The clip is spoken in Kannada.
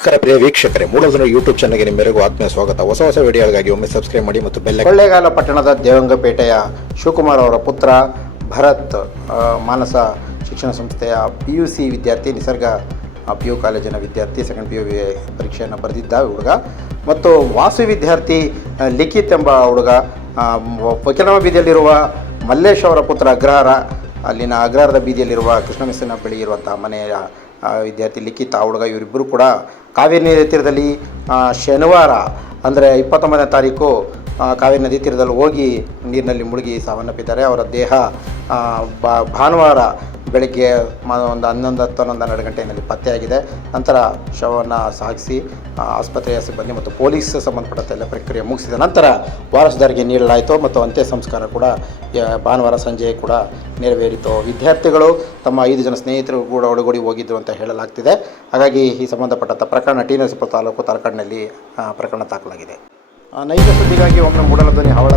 ನಮಸ್ಕಾರ ಪ್ರಿಯ ವೀಕ್ಷಕರೇ ಮೂಲಧನ ಯೂಟ್ಯೂಬ್ ಚಾನಲ್ಗೆ ನಿಮ್ಮೆಲ್ಲರಿಗೂ ಆತ್ಮೀಯ ಸ್ವಾಗತ. ಹೊಸ ಹೊಸ ವಿಡಿಯೋಗಳಿಗಾಗಿ ಒಮ್ಮೆ ಸಬ್ಸ್ಕ್ರೈಬ್ ಮಾಡಿ ಮತ್ತು ಬೆಲ್ಲ ಕೊಳ್ಳೇಗಾಲ ಪಟ್ಟಣದ ದೇವಂಗಪೇಟೆಯ ಶಿವಕುಮಾರ್ ಅವರ ಪುತ್ರ ಭರತ್ ಮಾನಸ ಶಿಕ್ಷಣ ಸಂಸ್ಥೆಯ ಪಿ ಯು ಸಿ ವಿದ್ಯಾರ್ಥಿ ನಿಸರ್ಗ ಪಿ ಯು ಕಾಲೇಜಿನ ವಿದ್ಯಾರ್ಥಿ ಸೆಕೆಂಡ್ ಪಿ ಯು ಪರೀಕ್ಷೆಯನ್ನು ಬರೆದಿದ್ದ ಹುಡುಗ. ಮತ್ತು ವಾಸು ವಿದ್ಯಾರ್ಥಿ ಲಿಖಿತ್ ಎಂಬ ಹುಡುಗ ಆ, ಬೀದಿಯಲ್ಲಿರುವ ಮಲ್ಲೇಶ್ ಅವರ ಪುತ್ರ ಅಗ್ರಹಾರ ಅಲ್ಲಿನ ಅಗ್ರಹಾರದ ಬೀದಿಯಲ್ಲಿರುವ ಕೃಷ್ಣಮಿಸ್ಸಿನ ಬಳಿ ಇರುವಂಥ ಮನೆಯ ವಿದ್ಯಾರ್ಥಿ ಲಿಖಿತ ಹುಡುಗ ಇವರಿಬ್ಬರು ಕೂಡ ಕಾವೇರಿ ತೀರದಲ್ಲಿ ಶನಿವಾರ ಅಂದರೆ ಇಪ್ಪತ್ತೊಂಬತ್ತನೇ ತಾರೀಕು ಕಾವೇರಿ ನದಿ ತೀರದಲ್ಲಿ ಹೋಗಿ ನೀರಿನಲ್ಲಿ ಮುಳುಗಿ ಸಾವನ್ನಪ್ಪಿದ್ದಾರೆ. ಅವರ ದೇಹ ಭಾನುವಾರ ಬೆಳಗ್ಗೆ ಒಂದು ಹನ್ನೊಂದು ಹತ್ತು ಹನ್ನೊಂದು ಹನ್ನೆರಡು ಗಂಟೆಯಲ್ಲಿ ಪತ್ತೆಯಾಗಿದೆ. ನಂತರ ಶವವನ್ನು ಸಾಗಿಸಿ ಆಸ್ಪತ್ರೆಯ ಸಿಬ್ಬಂದಿ ಮತ್ತು ಪೊಲೀಸ್ ಸಂಬಂಧಪಟ್ಟಂತೆ ಎಲ್ಲ ಪ್ರಕ್ರಿಯೆ ಮುಗಿಸಿದ ನಂತರ ವಾರಸುದಾರಿಗೆ ನೀಡಲಾಯಿತು ಮತ್ತು ಅಂತ್ಯ ಸಂಸ್ಕಾರ ಕೂಡ ಭಾನುವಾರ ಸಂಜೆ ಕೂಡ ನೆರವೇರಿತು. ವಿದ್ಯಾರ್ಥಿಗಳು ತಮ್ಮ ಐದು ಜನ ಸ್ನೇಹಿತರು ಕೂಡ ಒಳಗೂಡಿ ಹೋಗಿದ್ದರು ಅಂತ ಹೇಳಲಾಗ್ತಿದೆ. ಹಾಗಾಗಿ ಈ ಸಂಬಂಧಪಟ್ಟಂಥ ಪ್ರಕರಣ ಟಿ ನರಸೀಪುರ ತಾಲೂಕು ತಲಕಾಡಿನಲ್ಲಿ ಪ್ರಕರಣ ದಾಖಲಾಗಿದೆ. ನೈಜ ಸುದ್ದಿಗಾಗಿ ಒಮ್ಮೆ ಮೂಡಲ ಧ್ವನಿ ಹವಳ